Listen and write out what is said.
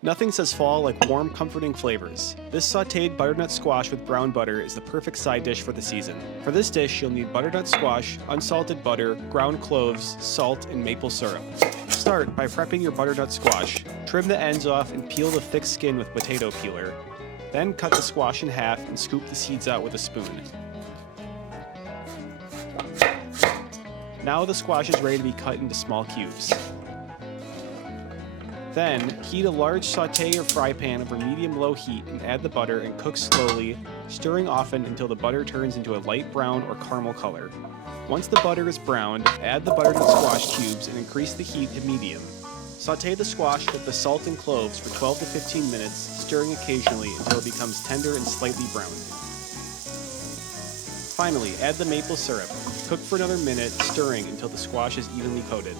Nothing says fall like warm, comforting flavors. This sautéed butternut squash with brown butter is the perfect side dish for the season. For this dish, you'll need butternut squash, unsalted butter, ground cloves, salt, and maple syrup. Start by prepping your butternut squash. Trim the ends off and peel the thick skin with potato peeler. Then cut the squash in half and scoop the seeds out with a spoon. Now the squash is ready to be cut into small cubes. Then, heat a large sauté or fry pan over medium-low heat and add the butter and cook slowly, stirring often until the butter turns into a light brown or caramel color. Once the butter is browned, add the butternut squash cubes and increase the heat to medium. Sauté the squash with the salt and cloves for 12 to 15 minutes, stirring occasionally until it becomes tender and slightly browned. Finally, add the maple syrup. Cook for another minute, stirring until the squash is evenly coated.